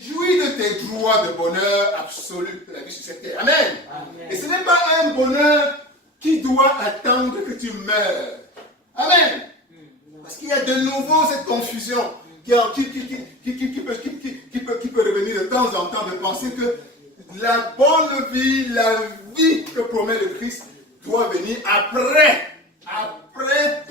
Jouis de tes droits de bonheur absolu de la vie sur cette terre. Amen. Amen. Et ce n'est pas un bonheur qui doit attendre que tu meurs. Amen. Parce qu'il y a de nouveau cette confusion qui peut revenir de temps en temps de penser que la bonne vie, la vie que promet le Christ doit venir après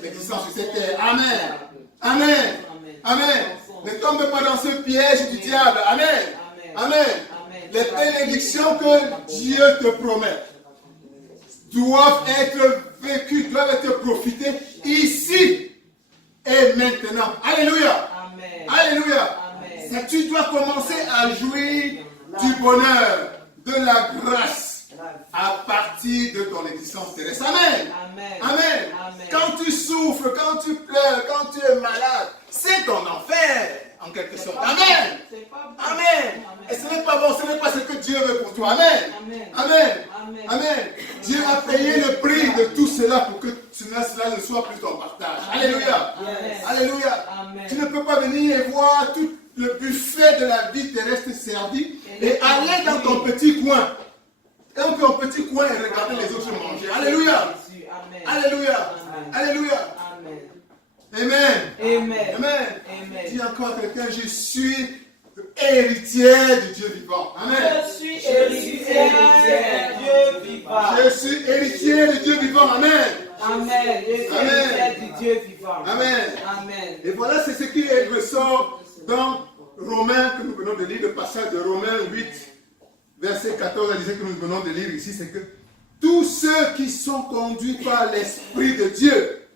l'existence sur cette terre. Amen. Amen. Amen. Ne tombe pas dans ce piège du diable. Amen. Amen. Les bénédictions que Dieu te promet doivent être vécues, doivent être profitées ici et maintenant. Alléluia. Amen. Alléluia. Amen. Ça, tu dois commencer à jouir du bonheur, de la grâce à partir de ton existence terrestre. Amen. Amen. Amen. Amen. Quand tu souffres, quand tu pleures, quand tu es malade, c'est ton enfer, en quelque sorte. Amen. Amen. Et ce n'est pas bon, ce n'est pas ce que Dieu veut pour toi. Amen. Amen. Amen. Amen. Dieu a payé le prix de tout cela pour que cela ne soit plus ton partage. Alléluia. Alléluia. Tu ne peux pas venir et voir tout le buffet de la vie terrestre servi et aller dans ton petit coin. Dans ton petit coin et regarder les autres manger. Alléluia. Alléluia. Alléluia. Amen. Amen. Amen. Amen. Dis encore à quelqu'un, je suis héritière du Dieu vivant. Amen. Je suis héritière du Dieu vivant. Je suis héritière du Dieu vivant. Amen. Amen. Je suis héritière du Dieu vivant. Amen. Amen. Et voilà, c'est ce qui ressort dans Romains, que nous venons de lire, le passage de Romains 8, verset 14 à 17 que nous venons de lire ici, c'est que tous ceux qui sont conduits par l'Esprit de Dieu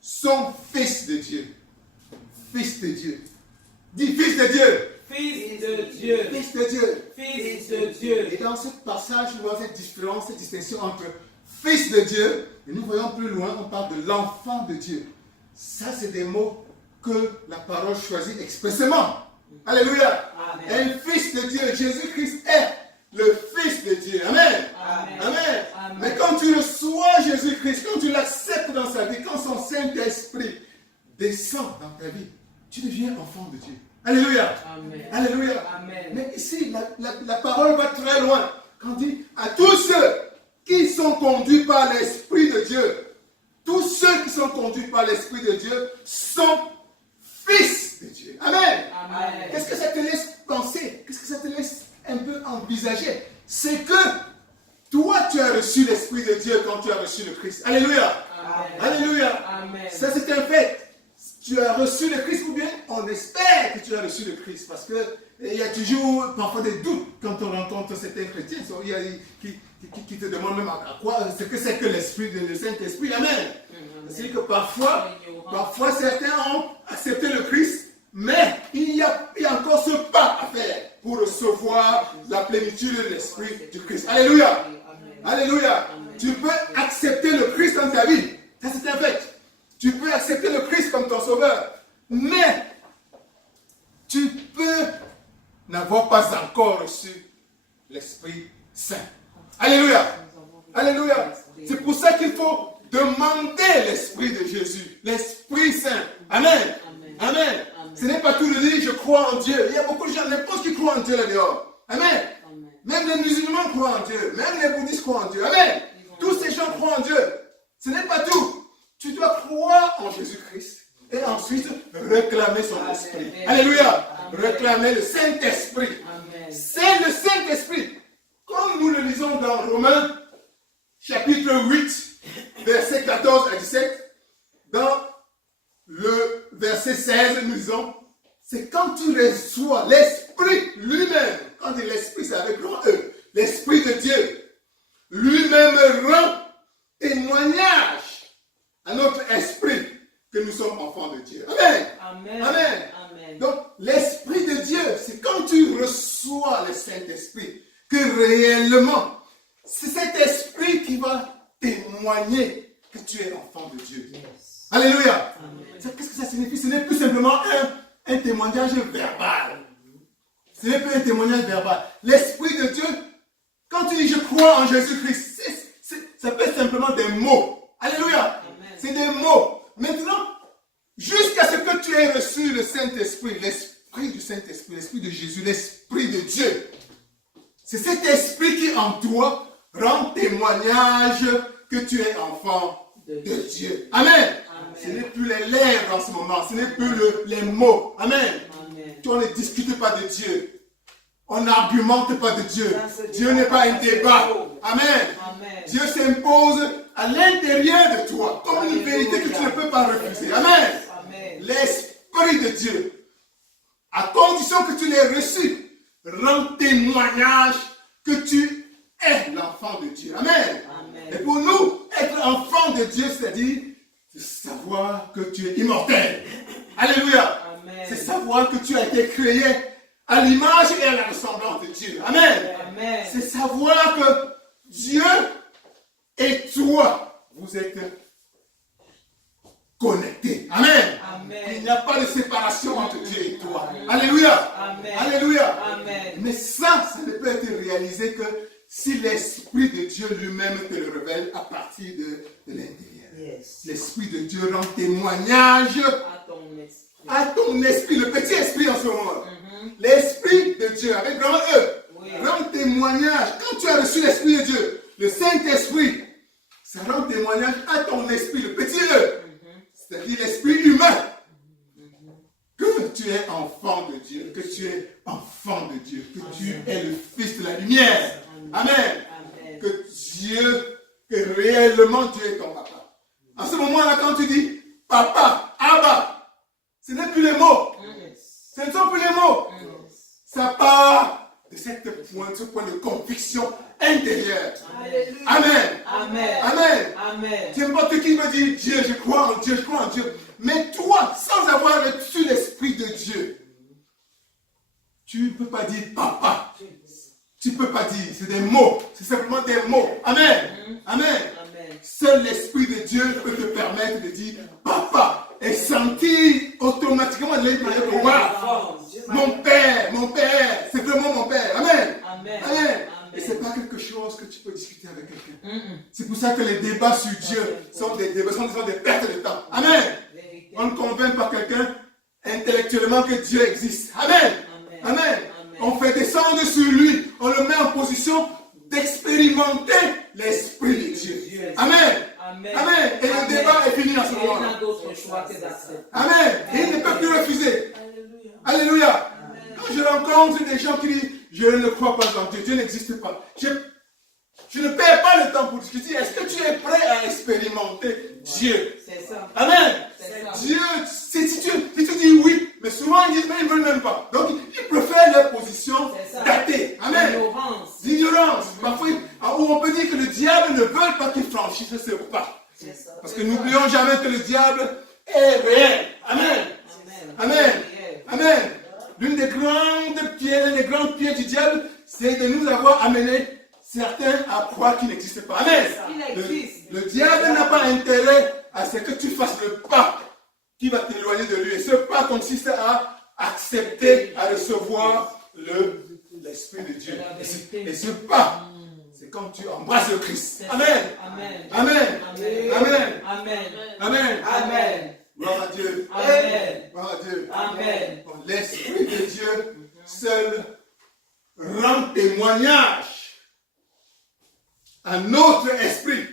sont fils de Dieu. Fils de Dieu. Dis fils de Dieu. Fils de Dieu. Fils de Dieu. Fils de Dieu. Et dans ce passage, nous voyons cette différence, cette distinction entre fils de Dieu, et nous voyons plus loin, on parle de l'enfant de Dieu. Ça, c'est des mots que la parole choisit expressément. Alléluia. Amen. Un fils de Dieu, Jésus-Christ est le Fils de Dieu. Amen. Amen. Amen. Amen. Mais quand tu reçois Jésus-Christ, quand tu l'acceptes dans sa vie, quand son Saint-Esprit descend dans ta vie, tu deviens enfant de Dieu. Alléluia. Amen. Alléluia. Amen. Mais ici, la parole va très loin. Quand on dit à tous ceux qui sont conduits par l'Esprit de Dieu, tous ceux qui sont conduits par l'Esprit de Dieu sont fils de Dieu. Amen. Amen. Qu'est-ce que ça te laisse penser? Qu'est-ce que ça te laisse un peu envisager? C'est que toi, tu as reçu l'Esprit de Dieu quand tu as reçu le Christ. Alléluia. Amen. Alléluia. Amen. Ça, c'est un fait. Tu as reçu le Christ, ou bien on espère que tu as reçu le Christ, parce qu'il y a toujours parfois des doutes quand on rencontre certains chrétiens qui te demandent même à quoi, ce que c'est que l'Esprit, le Saint-Esprit. Amen. C'est que parfois certains ont accepté le Christ, mais il y a encore ce pas à faire pour recevoir la plénitude de l'Esprit du Christ. Alléluia. Alléluia. Tu peux accepter le Christ dans ta vie. Ça, c'est un fait. Tu peux accepter le Christ comme ton sauveur, mais tu peux n'avoir pas encore reçu l'Esprit Saint. Alléluia. Alléluia. C'est pour ça qu'il faut demander l'Esprit de Jésus, l'Esprit Saint. Amen. Amen. Ce n'est pas tout de dire je crois en Dieu. Il y a beaucoup de gens, n'importe qui croient en Dieu là-dehors. Amen. Même les musulmans croient en Dieu. Même les bouddhistes croient en Dieu. Amen. Tous ces gens croient en Dieu. Ce n'est pas tout. Tu dois croire en Jésus-Christ et ensuite réclamer son esprit. Alléluia. Réclamer le Saint-Esprit. C'est le Saint-Esprit. Comme nous le lisons dans Romains, chapitre 8, versets 14 à 17, dans le verset 16, nous disons, c'est quand tu reçois l'Esprit lui-même, quand on dit l'Esprit, c'est avec grand E, l'Esprit de Dieu, lui-même rend témoignage à notre esprit que nous sommes enfants de Dieu. Amen. Amen. Amen. Amen. Donc, l'Esprit de Dieu, c'est quand tu reçois le Saint-Esprit que réellement, c'est cet esprit qui va témoigner que tu es enfant de Dieu. Yes. Alléluia. Qu'est-ce que ça signifie? Ce n'est plus simplement un témoignage verbal. Ce n'est plus un témoignage verbal. L'Esprit de Dieu, quand tu dis je crois en Jésus-Christ, ça peut être simplement des mots. Alléluia. C'est des mots. Maintenant, jusqu'à ce que tu aies reçu le Saint-Esprit, l'esprit du Saint-Esprit, l'esprit de Jésus, l'esprit de Dieu. C'est cet esprit qui en toi rend témoignage que tu es enfant de Dieu. Amen. Amen. Ce n'est plus les lèvres en ce moment, ce n'est plus les mots. Amen. Amen. On ne discute pas de Dieu. On n'argumente pas de Dieu. Dieu n'est pas un débat. Amen. Amen. Dieu s'impose à l'intérieur de toi, comme une vérité que tu ne peux pas refuser. Amen. Amen. L'Esprit de Dieu, à condition que tu l'aies reçu, rend témoignage que tu es l'enfant de Dieu. Amen. Amen. Et pour nous, être enfant de Dieu, c'est-à-dire savoir que tu es immortel. Alléluia. Amen. C'est savoir que tu as été créé à l'image et à la ressemblance de Dieu. Amen. Amen. C'est savoir que Dieu et toi, vous êtes connectés. Amen. Amen. Il n'y a pas de séparation entre Dieu et toi. Amen. Alléluia. Amen. Alléluia. Amen. Mais ça ne peut être réalisé que si l'Esprit de Dieu lui-même te le révèle à partir de l'intérieur. Yes. L'Esprit de Dieu rend témoignage à ton esprit, le petit esprit en ce moment. L'Esprit de Dieu, avec grand E, rend témoignage. Quand tu as reçu l'Esprit de Dieu, le Saint-Esprit, ça rend témoignage à ton esprit, le petit E, c'est-à-dire l'esprit humain, que tu es enfant de Dieu, que tu es enfant de Dieu, que tu es le Fils de la lumière. Amen. Que Dieu, que réellement Dieu est ton papa. En ce moment-là, quand tu dis papa, Abba, ce n'est plus les mots. Ce ne sont plus les mots. Ça part de ce point de conviction intérieure. Amen. Amen. Amen. Amen. N'importe qui me dit Dieu, je crois en Dieu, je crois en Dieu. Mais toi, sans avoir reçu l'Esprit de Dieu, tu ne peux pas dire papa. Tu ne peux pas dire, c'est des mots. C'est simplement des mots. Amen. Amen. Seul l'Esprit de Dieu peut te permettre de dire papa et sentir automatiquement l'intérieur que wow, mon père, c'est vraiment mon père. Amen. Amen. Amen. Et ce n'est pas quelque chose que tu peux discuter avec quelqu'un. C'est pour ça que les débats sur Dieu sont des débats, sont des pertes de temps. Amen. On ne convainc pas quelqu'un intellectuellement que Dieu existe. Amen. Amen. On fait descendre sur lui, on le met en position d'expérimenter l'Esprit de Dieu. Amen. Amen. Amen. Et le débat est fini en ce moment. Amen. Et il ne peut plus refuser. Alléluia. Quand je rencontre des gens qui disent je ne crois pas en Dieu, Dieu n'existe pas. Je ne perds pas le temps pour discuter. Est-ce que tu es prêt à expérimenter Dieu? C'est ça. Amen. Dieu, si tu dis oui, mais souvent ils disent mais ils ne veulent même pas. Donc ils préfèrent leur position d'athée. Amen. D'ignorance. Parfois, où on peut dire que le diable ne veut pas qu'il franchisse ce pas. Parce que n'oublions jamais que le diable est réel. Amen. Amen. Amen. L'une des grandes pierres du diable, c'est de nous avoir amené certains à croire qu'il n'existe pas. Amen. Le diable n'a pas intérêt à ce que tu fasses le pas qui va t'éloigner de lui. Et ce pas consiste à accepter, à recevoir l'Esprit de Dieu. Et ce pas, c'est quand tu embrasses le Christ. Amen. Amen. Amen. Amen. Amen. Amen. Amen. Gloire à Dieu. Amen. Gloire à Dieu. Amen. L'Esprit de Dieu seul rend témoignage à notre esprit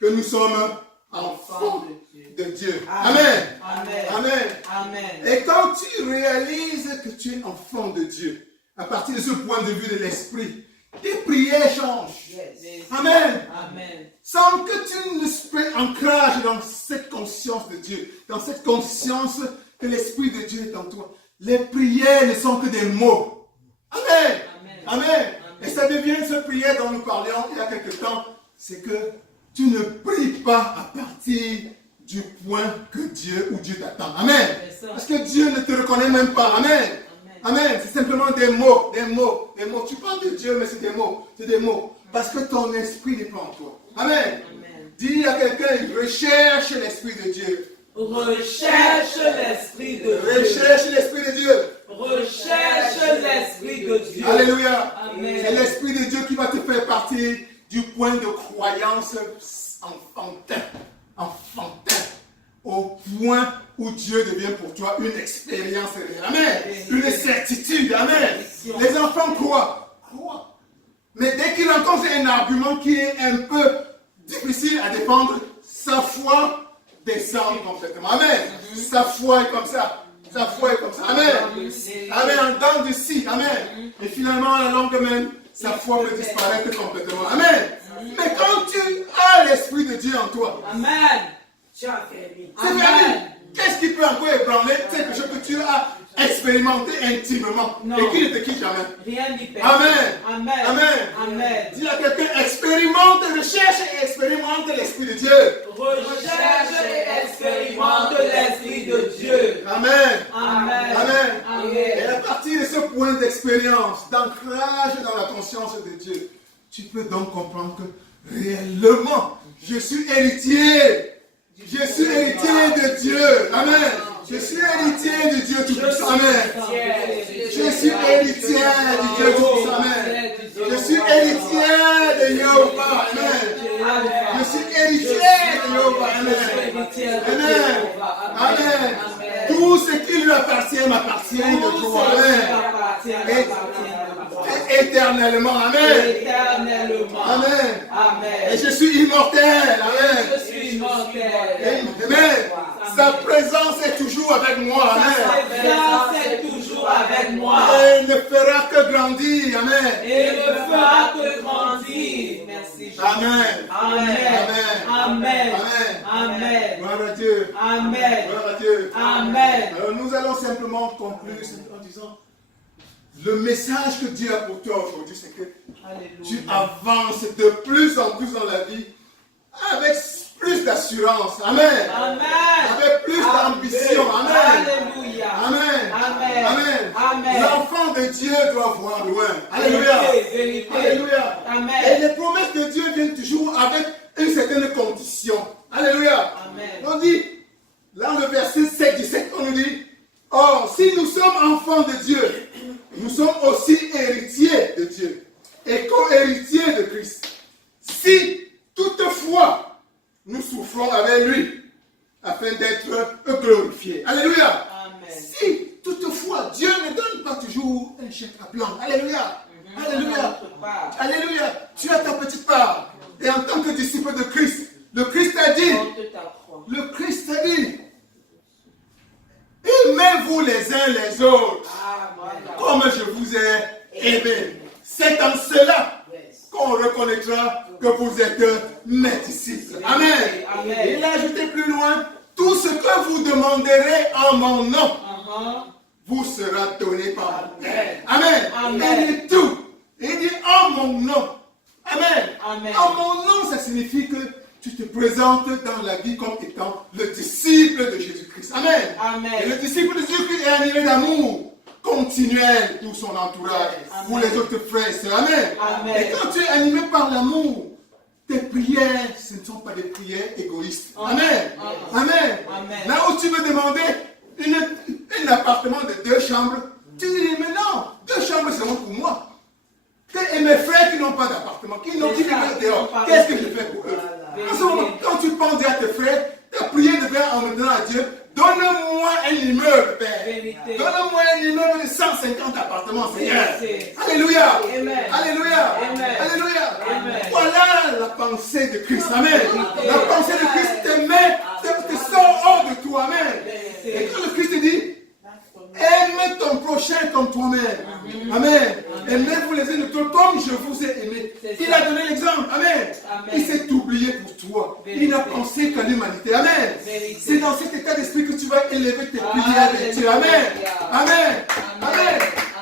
que nous sommes enfants de Dieu. Amen. Amen. Amen. Amen. Et quand tu réalises que tu es enfant de Dieu, à partir de ce point de vue de l'esprit, tes prières changent. Yes. Amen. Amen. Sans que tu ne prennes ancrage dans cette conscience de Dieu, dans cette conscience que l'Esprit de Dieu est en toi. Les prières ne sont que des mots. Amen. Amen. Amen. Amen. Et ça devient cette prière dont nous parlions il y a quelque temps, c'est que tu ne pries pas à partir du point que Dieu t'attend. Amen. Parce que Dieu ne te reconnaît même pas. Amen. Amen. C'est simplement des mots. Tu parles de Dieu, mais c'est des mots. Parce que ton esprit n'est pas en toi. Amen. Dis à quelqu'un, recherche l'Esprit de Dieu. Recherche l'Esprit de Dieu. Recherche l'Esprit de Dieu. Recherche l'Esprit de Dieu. Alléluia. C'est l'Esprit de Dieu qui va te faire partir du point de croyance enfantin. au point où Dieu devient pour toi une expérience réelle. Amen. Une certitude. Amen. Les enfants croient. Mais dès qu'ils rencontrent un argument qui est un peu difficile à défendre, sa foi descend complètement. Amen. Sa foi est comme ça. Sa foi est comme ça. Amen. Amen. En dents de scie. Amen. Et finalement, à la longue même, sa foi peut disparaître complètement. Amen. Mais quand tu as l'Esprit de Dieu en toi, Amen. c'est permis. Qu'est-ce qui peut encore ébranler quelque chose que tu as expérimenté intimement et qui ne te quitte jamais? Rien n'y peut. Amen. Amen. Amen. Amen. Dis à quelqu'un, expérimente, recherche et expérimente l'Esprit de Dieu. Recherche et expérimente l'Esprit de Dieu. Amen. Amen. Amen. Amen. Et à partir de ce point d'expérience, d'ancrage dans la conscience de Dieu, tu peux donc comprendre que réellement, je suis héritier. Je suis héritier de Dieu. Amen. Je suis héritier de Dieu Tout-Puissant. Amen. Je suis héritier de Dieu Tout-Puissant. Amen. Je suis héritier de Jéhovah. Amen. Je suis héritier de Jéhovah. Amen. Amen. Amen. Tout ce qui lui appartient m'appartient de toi. Amen. Et éternellement. Amen. Éternellement. Amen. Amen. Et je suis immortel. Amen. Je suis immortel. Amen. Sa présence est toujours avec moi. Sa Amen. présence est toujours avec moi. Et il ne fera que grandir. Amen. Et ne fera que grandir. Merci. Jésus. Amen. Amen. Amen. Amen. Amen. Gloire à Dieu. Amen. Gloire à Dieu. Amen. Alors nous allons simplement conclure en disant, le message que Dieu a pour toi aujourd'hui, c'est que tu avances de plus en plus dans la vie avec plus d'assurance. Amen. Amen. Avec plus d'ambition. Amen. Alléluia. Amen. Amen. Amen. Amen. L'enfant de Dieu doit voir loin. Alléluia. Vérité. Alléluia. Amen. Et les promesses de Dieu viennent toujours avec une certaine condition. Alléluia. Amen. On dit, là le verset 7-17, on nous dit, or, si nous sommes enfants de Dieu, nous sommes aussi héritiers de Dieu et co-héritiers de Christ. Si toutefois nous souffrons avec lui, afin d'être glorifiés. Alléluia. Amen. Si toutefois Dieu ne donne pas toujours un chèque à blanc. Alléluia. Alléluia. Alléluia. Tu as ta petite part. Et en tant que disciple de Christ, le Christ a dit, aimez-vous les uns les autres comme je vous ai aimé. C'est en cela qu'on reconnaîtra que vous êtes mes disciples. Amen. Et il a ajouté plus loin, tout ce que vous demanderez en mon nom vous sera donné par mon Père. Amen. Amen. Il dit tout. Il dit en mon nom. Amen. Amen. En mon nom, ça signifie que tu te présentes dans la vie comme étant le disciple de Jésus-Christ. Amen. Amen. Et le disciple de Jésus-Christ est animé d'amour continuel pour son entourage, pour les autres frères et sœurs. Amen. Amen. Et quand tu es animé par l'amour, tes prières, ce ne sont pas des prières égoïstes. Amen. Amen. Amen. Là où tu veux demander un appartement de 2 chambres, tu dis, mais non, 2 chambres c'est bon pour moi. Et mes frères qui n'ont pas d'appartement, qui vivent dehors, qu'est-ce que je fais pour eux? En ce moment, quand tu penses à tes frères, ta prière devient en me donnant à Dieu, donne-moi un immeuble, Père. Donne-moi un immeuble de 150 appartements, Seigneur. Alléluia. Alléluia. Alléluia. Voilà la pensée de Christ. Amen. La pensée de Christ te sort hors de toi. Amen. Et quand le Christ te dit, aime ton prochain comme toi-même. Amen. Aimez-vous les uns les autres comme je vous ai aimé. Il a donné l'exemple. Amen. Il s'est oublié pour toi. Il n'a pensé qu'à l'humanité. Amen. C'est dans cet état d'esprit que tu vas élever tes prières de Dieu. Amen. Amen. Amen.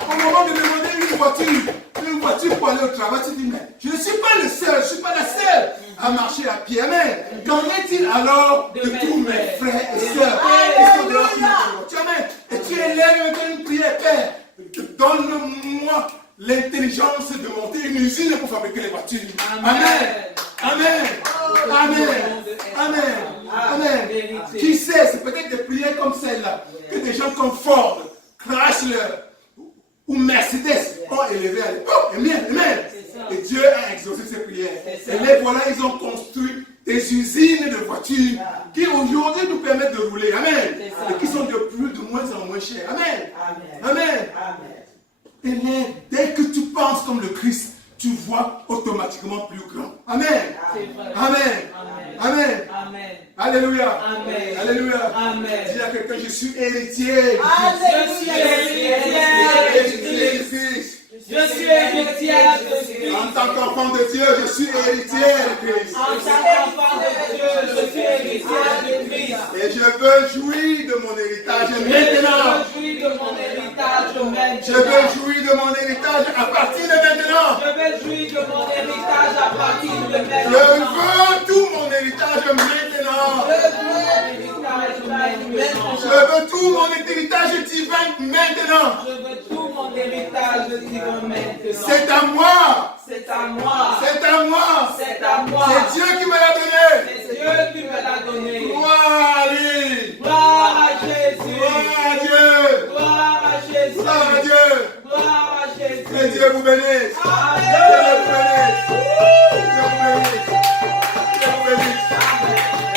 Au moment de demander une voiture pour aller au travail, tu dis, mais je ne suis pas le seul, je ne suis pas la seule à marcher à pied. Amen. Qu'en est-il alors de tous mes frères et sœurs qui sont dehors qui marchent? Amen. Et tu élèves une prière, Père. Donne-moi l'intelligence de monter une usine pour fabriquer les voitures. Amen. Amen. Amen. Amen. Amen. Qui sait, c'est peut-être des prières comme celle-là que des gens comme Ford, Chrysler ou Mercedes ont élevé à l'époque. Amen. Amen. Et Dieu a exaucé ces prières. Et les voilà, ils ont construit des usines de voitures qui aujourd'hui nous permettent de rouler. Amen. Et qui sont de moins en moins chères. Amen. Amen. Et dès que tu penses comme le Christ, tu vois automatiquement plus grand. Amen. Amen. Amen. Alléluia. Amen. Alléluia. Amen. Dis à quelqu'un, je suis héritier. Je suis héritier. Je suis héritier de Christ. En tant qu'enfant de Dieu, je suis héritier de Christ. En tant qu'enfant de Dieu, je suis héritier de Christ. Et je veux jouir de mon héritage maintenant. Je veux jouir de mon héritage maintenant. Je veux jouir de mon héritage à partir de maintenant. Je veux jouir de mon héritage à partir de maintenant. Je veux tout mon héritage maintenant. Je veux tout mon héritage maintenant. Je veux tout mon héritage divin maintenant. Je veux tout mon héritage divin maintenant. C'est à moi. C'est à moi. C'est à moi. C'est à moi. C'est Dieu qui me l'a donné. C'est Dieu qui me l'a donné. Gloire à lui. Gloire à Jésus. Gloire à Dieu. Gloire à Jésus. Gloire à Dieu. Gloire à Jésus. Que Dieu vous bénisse. Amen. Dieu vous bénisse. Dieu vous bénisse. Dieu vous bénisse.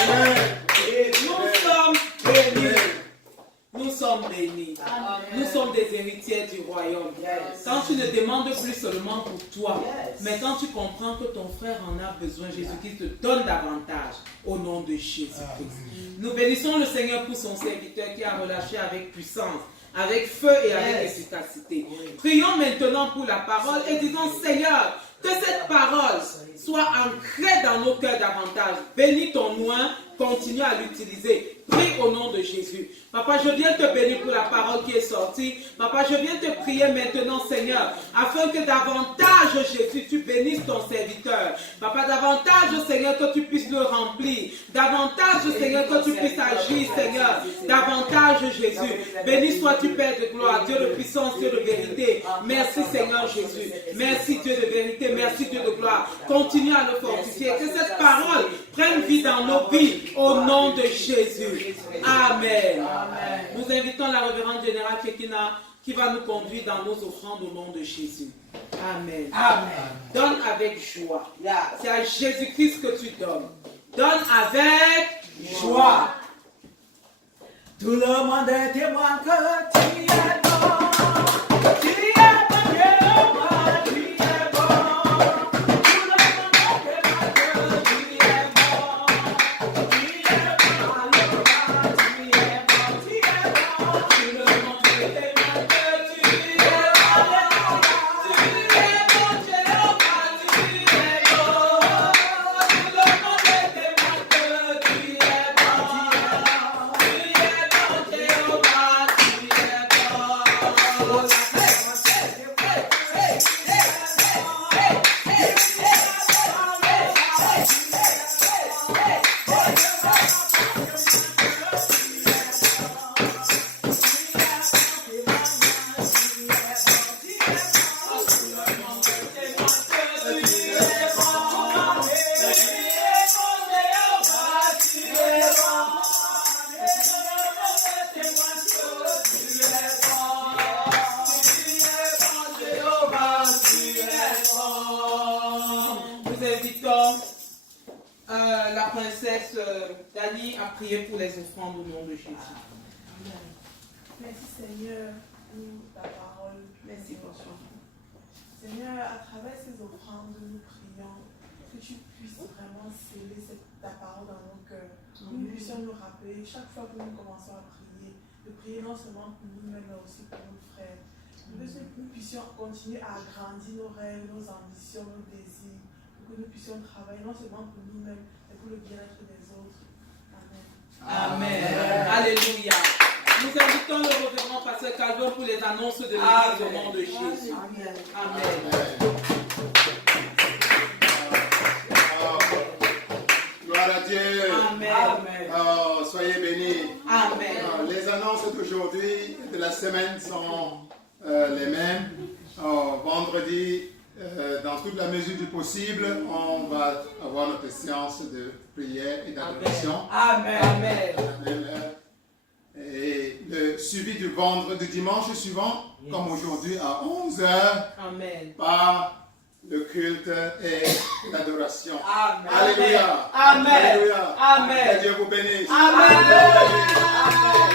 Amen. Et nous sommes bénis. Nous sommes bénis. Nous sommes des héritiers du royaume. Quand tu ne demandes plus seulement pour toi, mais quand tu comprends que ton frère en a besoin, Jésus-Christ te donne davantage au nom de Jésus-Christ. Nous bénissons le Seigneur pour son serviteur qui a relâché avec puissance, avec feu et avec efficacité. Prions maintenant pour la parole et disons, Seigneur, que cette parole soit ancrée dans nos cœurs davantage. Bénis ton nom, continue à l'utiliser. Prie au nom de Jésus. Papa, je viens te bénir pour la parole qui est sortie. Papa, je viens te prier maintenant, Seigneur, afin que davantage, Jésus, tu bénisses ton serviteur. Papa, davantage, Seigneur, que tu puisses le remplir. Davantage, Seigneur, que tu puisses agir, Seigneur. Davantage, Jésus. Béni sois-tu, Père de gloire, Dieu de puissance, Dieu de vérité. Merci, Seigneur Jésus. Merci, Dieu de vérité. Merci, Dieu de gloire. Continue à le fortifier. Que cette parole prenne vie dans nos vies, au nom de Jésus. Amen. Nous invitons la révérende générale Kekina qui va nous conduire dans nos offrandes au nom de Jésus. Amen. Donne avec joie. C'est à Jésus-Christ que tu donnes. Donne avec joie. Tout le monde est témoin que tu es bon. Tu es bon, Jéhovah, tu es bon. Tout le monde est témoin que tu es bon. Tu es bon, Jéhovah, tu es bon, tu es bon. Tout le monde est témoin que tu es bon. La princesse Dani a prié pour les offrandes au nom de Jésus. Merci Seigneur pour ta parole. Merci pour ça. Seigneur, à travers ces offrandes, nous prions que tu puisses vraiment sceller ta parole dans nos cœurs. Que nous puissions nous rappeler chaque fois que nous commençons à prier, de prier non seulement pour nous-mêmes, mais aussi pour nos frères. Que nous puissions continuer à agrandir nos rêves, nos ambitions, nos désirs. Pour que nous puissions travailler non seulement pour nous-mêmes, mais pour le bien-être des autres. Amen. Amen. Alléluia. Nous invitons le révérend pasteur Calvin pour les annonces de l'Église au nom de Jésus. Amen. Gloire à Dieu. Amen. Oh, soyez bénis. Amen. Les annonces d'aujourd'hui et de la semaine sont les mêmes. Vendredi, dans toute la mesure du possible, on va avoir notre séance de prière et d'adoration. Amen. Amen. Et le suivi du dimanche suivant, comme aujourd'hui à 11h, Amen. par Le culte est l'adoration. Amen. Alléluia. Amen. Alléluia. Amen. Que Dieu vous bénisse. Amen.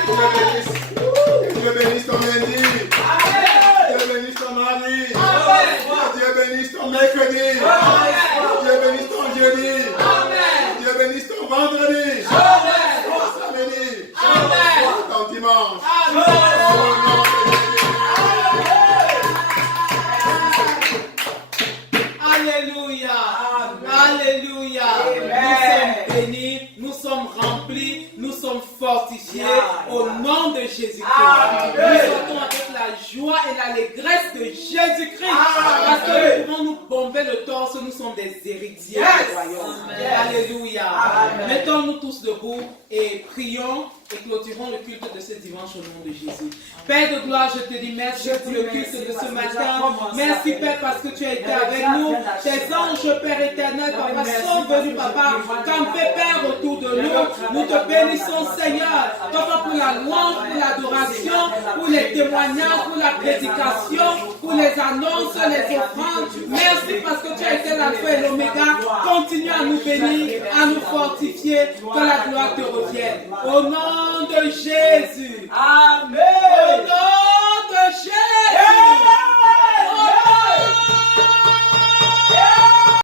Que Dieu bénisse ton lundi. Que Dieu bénisse ton mardi. Que Dieu bénisse ton mercredi. Que Dieu bénisse ton jeudi. Que Dieu bénisse ton vendredi. Ton samedi. Ton dimanche. Au nom de Alléluia. Alléluia. Nous sommes bénis, nous sommes remplis, nous sommes fortifiés au nom de Jésus-Christ. Nous sortons avec la joie et l'allégresse de Jésus-Christ. Parce que nous pouvons nous bomber le torse, nous sommes des héritiers du royaume. Alléluia. Mettons-nous tous debout et prions et clôturons le culte de ce dimanche au nom de Jésus. Père de gloire, je te dis merci pour le culte de ce matin. Merci Père parce que tu as été avec nous. Tes anges, Père éternel, Papa, sont venus, Papa, camper, Père, autour de nous. Nous te bénissons, Seigneur, Papa, pour la louange, pour l'adoration, pour les témoignages, pour la prédication, pour les annonces, les offrandes. Merci parce que tu as été l'alpha et l'oméga. Continue à nous bénir, à nous fortifier, que la gloire te revienne. Au nom de Jésus. Amen.